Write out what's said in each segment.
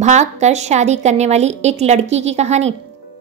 भागकर शादी करने वाली एक लड़की की कहानी।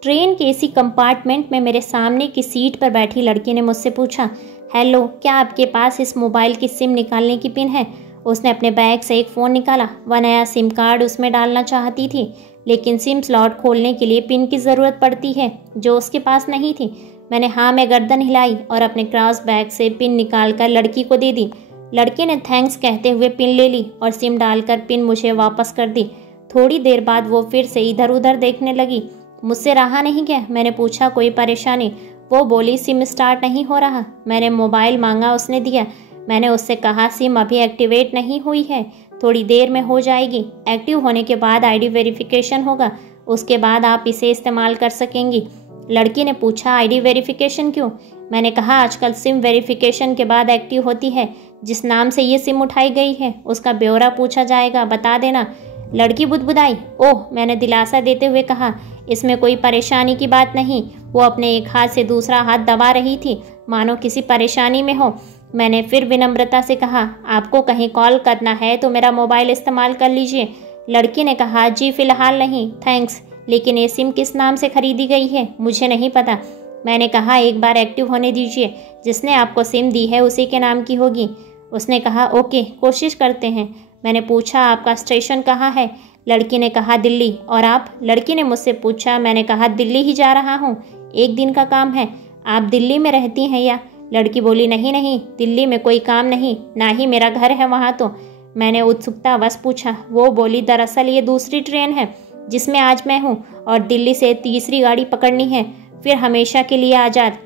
ट्रेन के इसी कंपार्टमेंट में मेरे सामने की सीट पर बैठी लड़की ने मुझसे पूछा, हेलो, क्या आपके पास इस मोबाइल की सिम निकालने की पिन है? उसने अपने बैग से एक फ़ोन निकाला। वह नया सिम कार्ड उसमें डालना चाहती थी, लेकिन सिम स्लॉट खोलने के लिए पिन की ज़रूरत पड़ती है जो उसके पास नहीं थी। मैंने हाँ में गर्दन हिलाई और अपने क्रॉस बैग से पिन निकालकर लड़की को दे दी। लड़की ने थैंक्स कहते हुए पिन ले ली और सिम डालकर पिन मुझे वापस कर दी। थोड़ी देर बाद वो फिर से इधर उधर देखने लगी। मुझसे रहा नहीं गया। मैंने पूछा, कोई परेशानी? वो बोली, सिम स्टार्ट नहीं हो रहा। मैंने मोबाइल मांगा, उसने दिया। मैंने उससे कहा, सिम अभी एक्टिवेट नहीं हुई है, थोड़ी देर में हो जाएगी। एक्टिव होने के बाद आईडी वेरिफिकेशन होगा, उसके बाद आप इसे इस्तेमाल कर सकेंगी। लड़की ने पूछा, आईडी वेरिफिकेशन क्यों? मैंने कहा, आजकल सिम वेरिफिकेशन के बाद एक्टिव होती है। जिस नाम से ये सिम उठाई गई है उसका ब्यौरा पूछा जाएगा, बता देना। लड़की बुदबुदाई। ओह, मैंने दिलासा देते हुए कहा, इसमें कोई परेशानी की बात नहीं। वो अपने एक हाथ से दूसरा हाथ दबा रही थी, मानो किसी परेशानी में हो। मैंने फिर विनम्रता से कहा, आपको कहीं कॉल करना है तो मेरा मोबाइल इस्तेमाल कर लीजिए। लड़की ने कहा, जी फिलहाल नहीं, थैंक्स, लेकिन ये सिम किस नाम से खरीदी गई है मुझे नहीं पता। मैंने कहा, एक बार एक्टिव होने दीजिए, जिसने आपको सिम दी है उसी के नाम की होगी। उसने कहा, ओके, कोशिश करते हैं। मैंने पूछा, आपका स्टेशन कहाँ है? लड़की ने कहा, दिल्ली। और आप? लड़की ने मुझसे पूछा। मैंने कहा, दिल्ली ही जा रहा हूँ, एक दिन का काम है। आप दिल्ली में रहती हैं या? लड़की बोली, नहीं नहीं, दिल्ली में कोई काम नहीं, ना ही मेरा घर है वहाँ तो। मैंने उत्सुकतावश पूछा। वो बोली, दरअसल ये दूसरी ट्रेन है जिसमें आज मैं हूँ और दिल्ली से तीसरी गाड़ी पकड़नी है, फिर हमेशा के लिए आज़ाद।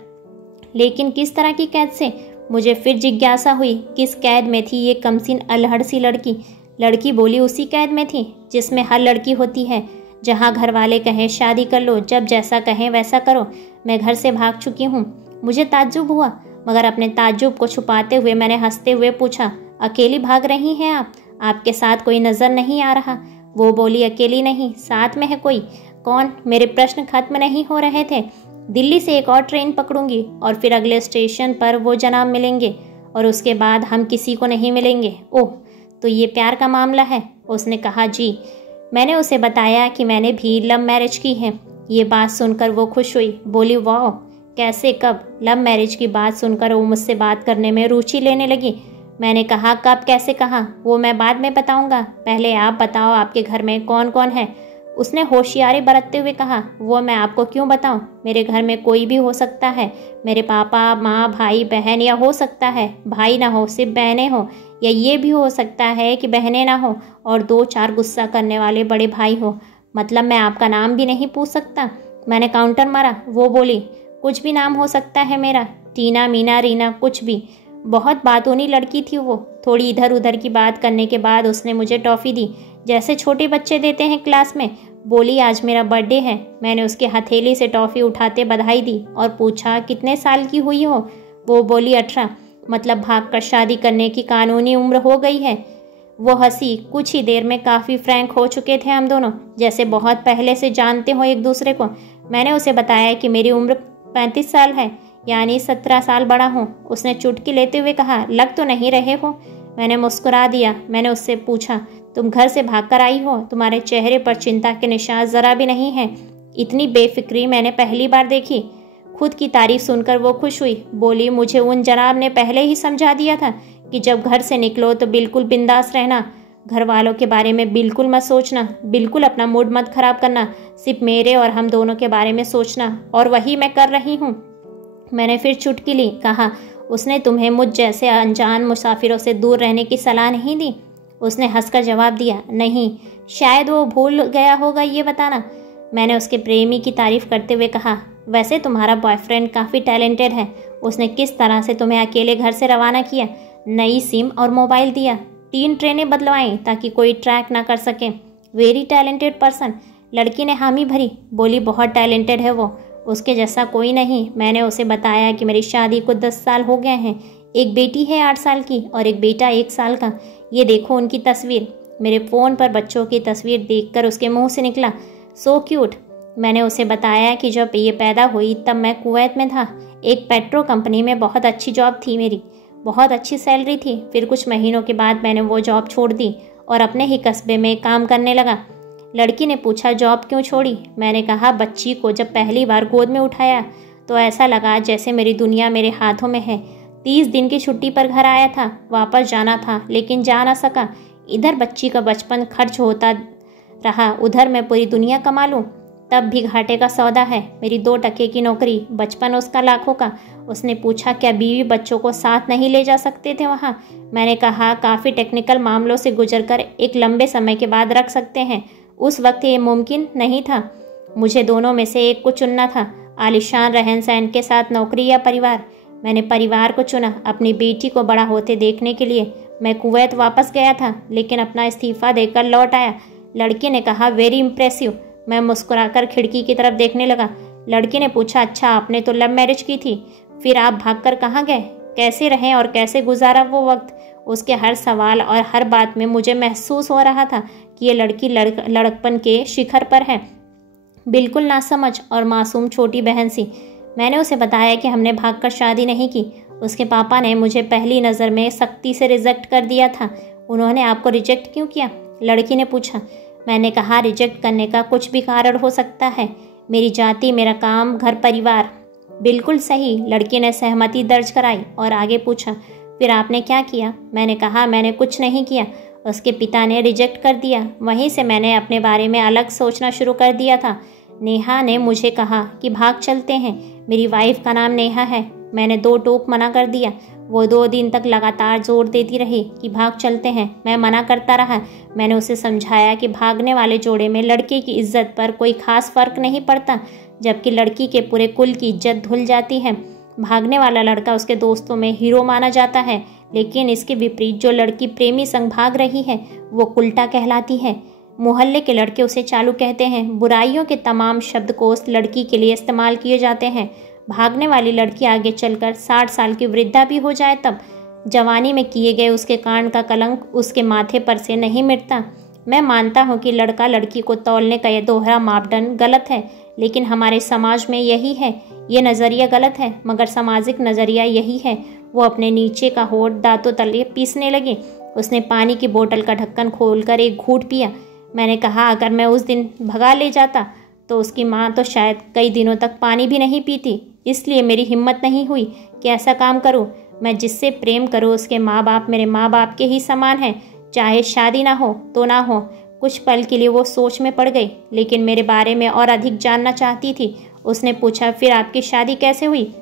लेकिन किस तरह की कैद से? मुझे फिर जिज्ञासा हुई, किस कैद में थी ये कमसीन अल्हड़ सी लड़की? लड़की बोली, उसी कैद में थी जिसमें हर लड़की होती है, जहाँ घर वाले कहें शादी कर लो, जब जैसा कहें वैसा करो। मैं घर से भाग चुकी हूँ। मुझे ताज्जुब हुआ, मगर अपने ताज्जुब को छुपाते हुए मैंने हंसते हुए पूछा, अकेली भाग रही हैं आप? आपके साथ कोई नज़र नहीं आ रहा? वो बोली, अकेली नहीं, साथ में है कोई। कौन? मेरे प्रश्न खत्म नहीं हो रहे थे। दिल्ली से एक और ट्रेन पकड़ूंगी और फिर अगले स्टेशन पर वो जनाब मिलेंगे और उसके बाद हम किसी को नहीं मिलेंगे। ओह, तो ये प्यार का मामला है? उसने कहा, जी। मैंने उसे बताया कि मैंने भी लव मैरिज की है। ये बात सुनकर वो खुश हुई, बोली, वाह, कैसे, कब? लव मैरिज की बात सुनकर वो मुझसे बात करने में रुचि लेने लगी। मैंने कहा, कब, कैसे, कहाँ? वो मैं बाद में बताऊंगा, पहले आप बताओ आपके घर में कौन कौन है? उसने होशियारी बरतते हुए कहा, वो मैं आपको क्यों बताऊं? मेरे घर में कोई भी हो सकता है, मेरे पापा, माँ, भाई, बहन, या हो सकता है भाई ना हो, सिर्फ बहनें हो, या ये भी हो सकता है कि बहनें ना हो और 2-4 गुस्सा करने वाले बड़े भाई हो। मतलब मैं आपका नाम भी नहीं पूछ सकता? मैंने काउंटर मारा। वो बोली, कुछ भी नाम हो सकता है मेरा, टीना, मीना, रीना, कुछ भी। बहुत बातूनी लड़की थी वो। थोड़ी इधर उधर की बात करने के बाद उसने मुझे टॉफ़ी दी, जैसे छोटे बच्चे देते हैं क्लास में। बोली, आज मेरा बर्थडे है। मैंने उसके हथेली से टॉफ़ी उठाते बधाई दी और पूछा, कितने साल की हुई हो? वो बोली, 18। मतलब भागकर शादी करने की कानूनी उम्र हो गई है। वो हंसी। कुछ ही देर में काफ़ी फ्रैंक हो चुके थे हम दोनों, जैसे बहुत पहले से जानते हो एक दूसरे को। मैंने उसे बताया कि मेरी उम्र 35 साल है, यानी 17 साल बड़ा हूँ। उसने चुटकी लेते हुए कहा, लग तो नहीं रहे हो। मैंने मुस्कुरा दिया। मैंने उससे पूछा, तुम घर से भागकर आई हो? तुम्हारे चेहरे पर चिंता के निशान ज़रा भी नहीं हैं। इतनी बेफिक्री मैंने पहली बार देखी। खुद की तारीफ सुनकर वो खुश हुई। बोली, मुझे उन जनाब ने पहले ही समझा दिया था कि जब घर से निकलो तो बिल्कुल बिंदास रहना, घर वालों के बारे में बिल्कुल मत सोचना, बिल्कुल अपना मूड मत खराब करना, सिर्फ मेरे और हम दोनों के बारे में सोचना। और वही मैं कर रही हूँ। मैंने फिर चुटकी ली। कहा, उसने तुम्हें मुझ जैसे अनजान मुसाफिरों से दूर रहने की सलाह नहीं दी? उसने हंसकर जवाब दिया, नहीं, शायद वो भूल गया होगा ये बताना। मैंने उसके प्रेमी की तारीफ करते हुए कहा, वैसे तुम्हारा बॉयफ्रेंड काफ़ी टैलेंटेड है। उसने किस तरह से तुम्हें अकेले घर से रवाना किया? नई सिम और मोबाइल दिया, 3 ट्रेनें बदलवाईं ताकि कोई ट्रैक ना कर सके। Very talented person. लड़की ने हामी भरी। बोली, बहुत टैलेंटेड है वो, उसके जैसा कोई नहीं। मैंने उसे बताया कि मेरी शादी को 10 साल हो गए हैं, एक बेटी है 8 साल की और एक बेटा 1 साल का। ये देखो उनकी तस्वीर। मेरे फ़ोन पर बच्चों की तस्वीर देखकर उसके मुंह से निकला, सो क्यूट। मैंने उसे बताया कि जब ये पैदा हुई तब मैं कुवैत में था, एक पेट्रो कंपनी में बहुत अच्छी जॉब थी मेरी, बहुत अच्छी सैलरी थी। फिर कुछ महीनों के बाद मैंने वो जॉब छोड़ दी और अपने ही कस्बे में काम करने लगा। लड़की ने पूछा, जॉब क्यों छोड़ी? मैंने कहा, बच्ची को जब पहली बार गोद में उठाया तो ऐसा लगा जैसे मेरी दुनिया मेरे हाथों में है। 30 दिन की छुट्टी पर घर आया था, वापस जाना था लेकिन जा ना सका। इधर बच्ची का बचपन खर्च होता रहा, उधर मैं पूरी दुनिया कमा लूँ तब भी घाटे का सौदा है। मेरी 2 टके की नौकरी, बचपन उसका लाखों का। उसने पूछा, क्या बीवी बच्चों को साथ नहीं ले जा सकते थे वहाँ? मैंने कहा, काफ़ी टेक्निकल मामलों से गुजरकर एक लंबे समय के बाद रख सकते हैं। उस वक्त ये मुमकिन नहीं था। मुझे दोनों में से एक को चुनना था, आलीशान रहन सहन के साथ नौकरी या परिवार। मैंने परिवार को चुना, अपनी बेटी को बड़ा होते देखने के लिए। मैं कुवैत वापस गया था लेकिन अपना इस्तीफा देकर लौट आया। लड़की ने कहा, वेरी इम्प्रेसिव। मैं मुस्कुराकर खिड़की की तरफ देखने लगा। लड़की ने पूछा, अच्छा आपने तो लव मैरिज की थी, फिर आप भागकर कहाँ गए? कैसे रहें और कैसे गुजारा वो वक्त? उसके हर सवाल और हर बात में मुझे महसूस हो रहा था कि ये लड़की लड़कपन के शिखर पर है, बिल्कुल नासमझ और मासूम छोटी बहन सी। मैंने उसे बताया कि हमने भागकर शादी नहीं की। उसके पापा ने मुझे पहली नज़र में सख्ती से रिजेक्ट कर दिया था। उन्होंने आपको रिजेक्ट क्यों किया? लड़की ने पूछा। मैंने कहा, रिजेक्ट करने का कुछ भी कारण हो सकता है, मेरी जाति, मेरा काम, घर परिवार। बिल्कुल सही, लड़की ने सहमति दर्ज कराई और आगे पूछा, फिर आपने क्या किया? मैंने कहा, मैंने कुछ नहीं किया, उसके पिता ने रिजेक्ट कर दिया। वहीं से मैंने अपने बारे में अलग सोचना शुरू कर दिया था। नेहा ने मुझे कहा कि भाग चलते हैं। मेरी वाइफ का नाम नेहा है। मैंने 2 टोक मना कर दिया। वो 2 दिन तक लगातार जोर देती रही कि भाग चलते हैं। मैं मना करता रहा। मैंने उसे समझाया कि भागने वाले जोड़े में लड़के की इज्जत पर कोई खास फर्क नहीं पड़ता, जबकि लड़की के पूरे कुल की इज्जत धुल जाती है। भागने वाला लड़का उसके दोस्तों में हीरो माना जाता है, लेकिन इसके विपरीत जो लड़की प्रेमी संग भाग रही है वो उल्टा कहलाती है। मोहल्ले के लड़के उसे चालू कहते हैं। बुराइयों के तमाम शब्दकोश लड़की के लिए इस्तेमाल किए जाते हैं। भागने वाली लड़की आगे चलकर 60 साल की वृद्धा भी हो जाए तब जवानी में किए गए उसके कांड का कलंक उसके माथे पर से नहीं मिटता। मैं मानता हूँ कि लड़का लड़की को तौलने का यह दोहरा मापदंड गलत है, लेकिन हमारे समाज में यही है। ये नज़रिया गलत है, मगर सामाजिक नज़रिया यही है। वो अपने नीचे का होठ दांतों तले पीसने लगी। उसने पानी की बोतल का ढक्कन खोलकर एक घूंट पिया। मैंने कहा, अगर मैं उस दिन भगा ले जाता तो उसकी माँ तो शायद कई दिनों तक पानी भी नहीं पीती। इसलिए मेरी हिम्मत नहीं हुई कि ऐसा काम करूँ। मैं जिससे प्रेम करूँ उसके माँ बाप मेरे माँ बाप के ही समान हैं, चाहे शादी ना हो तो ना हो। कुछ पल के लिए वो सोच में पड़ गई, लेकिन मेरे बारे में और अधिक जानना चाहती थी। उसने पूछा, फिर आपकी शादी कैसे हुई?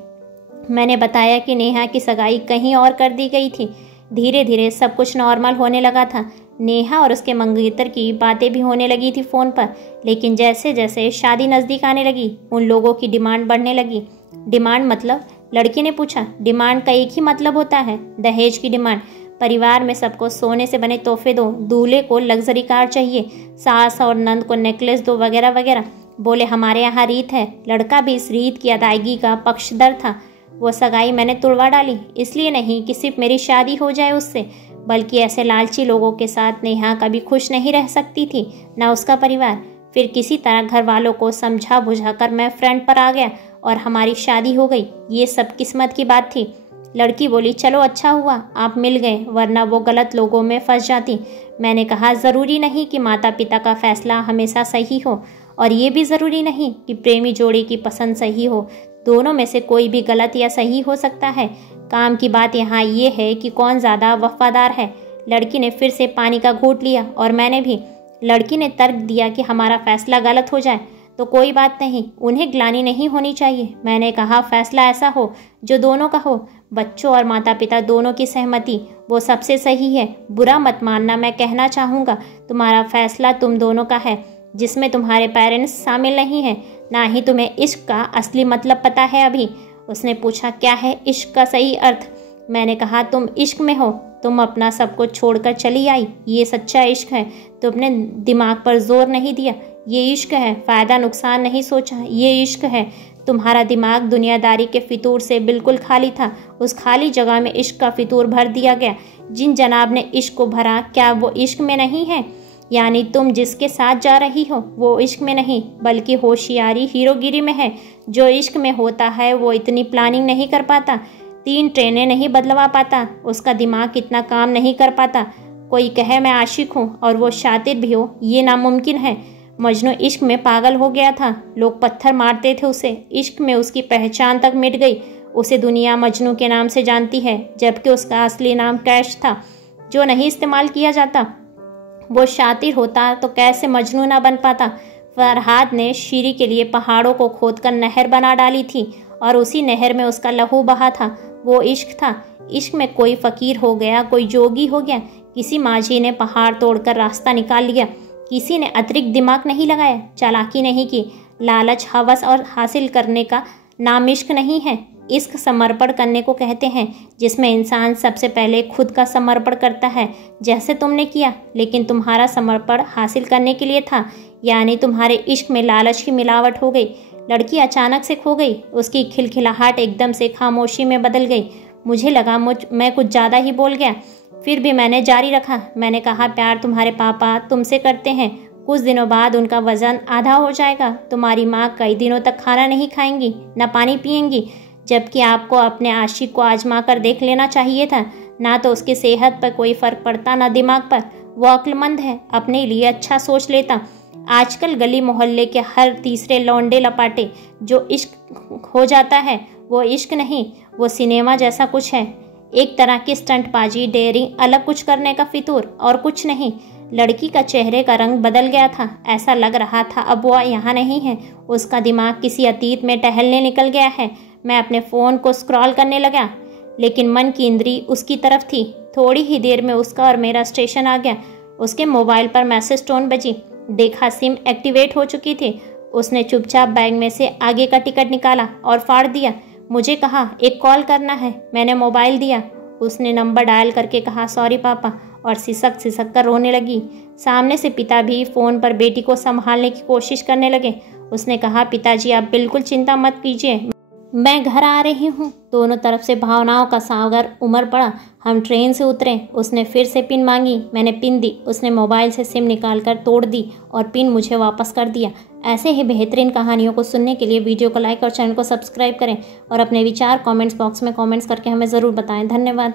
मैंने बताया कि नेहा की सगाई कहीं और कर दी गई थी। धीरे धीरे सब कुछ नॉर्मल होने लगा था। नेहा और उसके मंगेतर की बातें भी होने लगी थी फ़ोन पर, लेकिन जैसे जैसे शादी नज़दीक आने लगी उन लोगों की डिमांड बढ़ने लगी। डिमांड मतलब? लड़की ने पूछा। डिमांड का एक ही मतलब होता है, दहेज की डिमांड। परिवार में सबको सोने से बने तोहफे दो, दूल्हे को लग्जरी कार चाहिए, सास और नंद को नेकलेस दो, वगैरह वगैरह। बोले, हमारे यहाँ रीत है। लड़का भी इस रीत की अदायगी का पक्षधर था। वो सगाई मैंने तुड़वा डाली, इसलिए नहीं कि सिर्फ मेरी शादी हो जाए उससे, बल्कि ऐसे लालची लोगों के साथ नेहा कभी खुश नहीं रह सकती थी, ना उसका परिवार। फिर किसी तरह घर वालों को समझा बुझाकर मैं फ्रंट पर आ गया और हमारी शादी हो गई। ये सब किस्मत की बात थी। लड़की बोली, चलो अच्छा हुआ आप मिल गए, वरना वो गलत लोगों में फंस जाती। मैंने कहा, ज़रूरी नहीं कि माता पिता का फैसला हमेशा सही हो, और ये भी ज़रूरी नहीं कि प्रेमी जोड़ी की पसंद सही हो। दोनों में से कोई भी गलत या सही हो सकता है। काम की बात यहाँ ये है कि कौन ज़्यादा वफादार है। लड़की ने फिर से पानी का घूंट लिया और मैंने भी। लड़की ने तर्क दिया कि हमारा फैसला गलत हो जाए तो कोई बात नहीं, उन्हें ग्लानि नहीं होनी चाहिए। मैंने कहा, फैसला ऐसा हो जो दोनों का हो, बच्चों और माता पिता दोनों की सहमति, वो सबसे सही है। बुरा मत मानना, मैं कहना चाहूँगा तुम्हारा फैसला तुम दोनों का है, जिसमें तुम्हारे पेरेंट्स शामिल नहीं हैं। ना ही तुम्हें इश्क का असली मतलब पता है अभी। उसने पूछा, क्या है इश्क का सही अर्थ? मैंने कहा, तुम इश्क में हो, तुम अपना सब कुछ छोड़कर चली आई, ये सच्चा इश्क है। तुमने दिमाग पर जोर नहीं दिया, ये इश्क है। फ़ायदा नुकसान नहीं सोचा, ये इश्क है। तुम्हारा दिमाग दुनियादारी के फितूर से बिल्कुल खाली था। उस खाली जगह में इश्क का फितूर भर दिया गया। जिन जनाब ने इश्क को भरा, क्या वो इश्क में नहीं है? यानी तुम जिसके साथ जा रही हो वो इश्क में नहीं, बल्कि होशियारी हीरोगिरी में है। जो इश्क में होता है वो इतनी प्लानिंग नहीं कर पाता, 3 ट्रेनें नहीं बदलवा पाता, उसका दिमाग इतना काम नहीं कर पाता। कोई कहे मैं आशिक हूँ और वो शातिर भी हो, ये नामुमकिन है। मजनू इश्क में पागल हो गया था। लोग पत्थर मारते थे उसे। इश्क में उसकी पहचान तक मिट गई। उसे दुनिया मजनू के नाम से जानती है, जबकि उसका असली नाम कैश था, जो नहीं इस्तेमाल किया जाता। वो शातिर होता तो कैसे मजनू ना बन पाता। फरहाद ने शीरी के लिए पहाड़ों को खोदकर नहर बना डाली थी और उसी नहर में उसका लहू बहा था। वो इश्क था। इश्क में कोई फकीर हो गया, कोई जोगी हो गया। किसी माझी ने पहाड़ तोड़कर रास्ता निकाल लिया। किसी ने अतिरिक्त दिमाग नहीं लगाया, चालाकी नहीं की। लालच, हवस और हासिल करने का नाम इश्क नहीं है। इश्क समर्पण करने को कहते हैं, जिसमें इंसान सबसे पहले खुद का समर्पण करता है, जैसे तुमने किया। लेकिन तुम्हारा समर्पण हासिल करने के लिए था, यानी तुम्हारे इश्क में लालच की मिलावट हो गई। लड़की अचानक से खो गई। उसकी खिलखिलाहट एकदम से खामोशी में बदल गई। मुझे लगा मैं कुछ ज़्यादा ही बोल गया, फिर भी मैंने जारी रखा। मैंने कहा, प्यार तुम्हारे पापा तुमसे करते हैं। कुछ दिनों बाद उनका वजन आधा हो जाएगा। तुम्हारी माँ कई दिनों तक खाना नहीं खाएंगी, न पानी पिएंगी, जबकि आपको अपने आशिक को आजमा कर देख लेना चाहिए था। ना तो उसकी सेहत पर कोई फ़र्क पड़ता, ना दिमाग पर। वो अक्लमंद है, अपने लिए अच्छा सोच लेता। आजकल गली मोहल्ले के हर तीसरे लौंडे लपाटे जो इश्क हो जाता है, वो इश्क नहीं, वो सिनेमा जैसा कुछ है। एक तरह की स्टंटबाजी, डेयरिंग, अलग कुछ करने का फितूर, और कुछ नहीं। लड़की का चेहरे का रंग बदल गया था। ऐसा लग रहा था अब वह यहाँ नहीं है। उसका दिमाग किसी अतीत में टहलने निकल गया है। मैं अपने फ़ोन को स्क्रॉल करने लगा, लेकिन मन की इंद्री उसकी तरफ थी। थोड़ी ही देर में उसका और मेरा स्टेशन आ गया। उसके मोबाइल पर मैसेज टोन बजी। देखा, सिम एक्टिवेट हो चुकी थी। उसने चुपचाप बैग में से आगे का टिकट निकाला और फाड़ दिया। मुझे कहा, एक कॉल करना है। मैंने मोबाइल दिया। उसने नंबर डायल करके कहा, सॉरी पापा, और सिसक सिसक कर रोने लगी। सामने से पिता भी फ़ोन पर बेटी को संभालने की कोशिश करने लगे। उसने कहा, पिताजी आप बिल्कुल चिंता मत कीजिए, मैं घर आ रही हूँ। दोनों तरफ से भावनाओं का सागर उमड़ पड़ा। हम ट्रेन से उतरे। उसने फिर से पिन मांगी। मैंने पिन दी। उसने मोबाइल से सिम निकालकर तोड़ दी और पिन मुझे वापस कर दिया। ऐसे ही बेहतरीन कहानियों को सुनने के लिए वीडियो को लाइक और चैनल को सब्सक्राइब करें और अपने विचार कमेंट्स बॉक्स में कमेंट्स करके हमें ज़रूर बताएं। धन्यवाद।